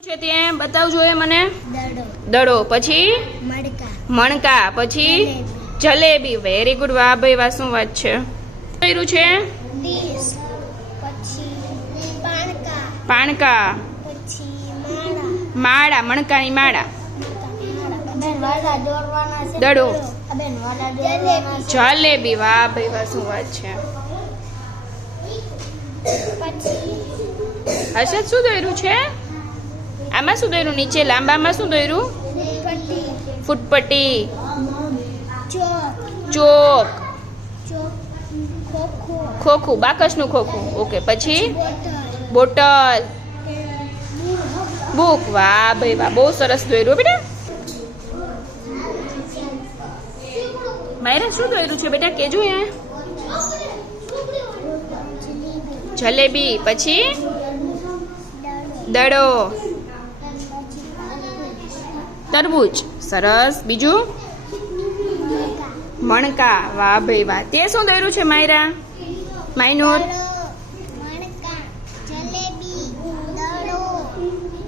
છે ત્યાં બતાવજો એ મને. દડો, દડો, પછી મડકા, મણકા, પછી જલેબી. Very good. વાહ ભાઈ વાહ, શું વાત છે. કર્યું છે ડીશ, પછી પાણકા, પાણકા, પછી માળા, માળા, મણકાની માળા, બેન વાડા દોરવાના છે. દડો, બેન વાડા દોરવાના છે. જલેબી. વાહ ભાઈ વાહ, શું વાત છે. પછી હર્ષદ શું દોર્યું છે? આમાં શું દોર્યું? નીચે લાંબામાં શું દોર્યું? પટ્ટી, ફૂટપટ્ટી, ચોક, ચોક, ચોક, ખોખો, ખોખું, બાકસનું ખોખું. ઓકે, પછી બોટલ, બોટલ, બુક. વાહ ભાઈ વાહ, બહુ સરસ દોર્યું બેટા. માયરા શું દોર્યું છે બેટા? કેજો એ. જલેબી, પછી દડો, તરબૂચ. સરસ. બીજું મણકા. વાહ ભાઈ વાહ. તે શું દોર્યું છે માયરા? માયનોર. મણકા, જલેબી, દડો,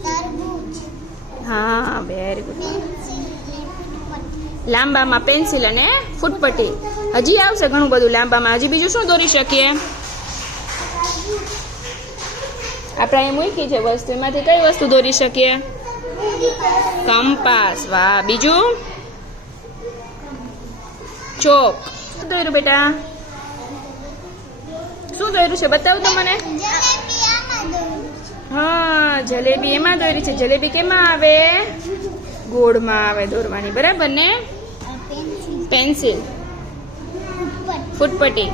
તરબૂચ, હા, વેરી ગુડ. પેન્સિલ, લાંબામાં પેન્સિલ અને ફૂટપટ્ટી. હજી આવશે ઘણું બધું લાંબામાં. હજી બીજું શું દોરી શકીએ? આપણે અહીં મૂકી છે વસ્તુ, એમાંથી કઈ વસ્તુ દોરી શકીએ? કંપાસ. વાહ. બીજું ચોક. શું દોર્યું બેટા? શું દોર્યું છે? બતાવ તો મને. જલેબી આમાં દોર્યું છે. હા, જલેબી એમાં દોરી છે. જલેબી કેમાં આવે? ગોળમાં આવે દોરવાની. બરાબર ને? પેન્સિલ, પેન્સિલ, ઉપર, ફૂટપટ્ટી,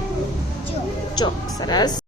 ચોક. ચોક. સરસ.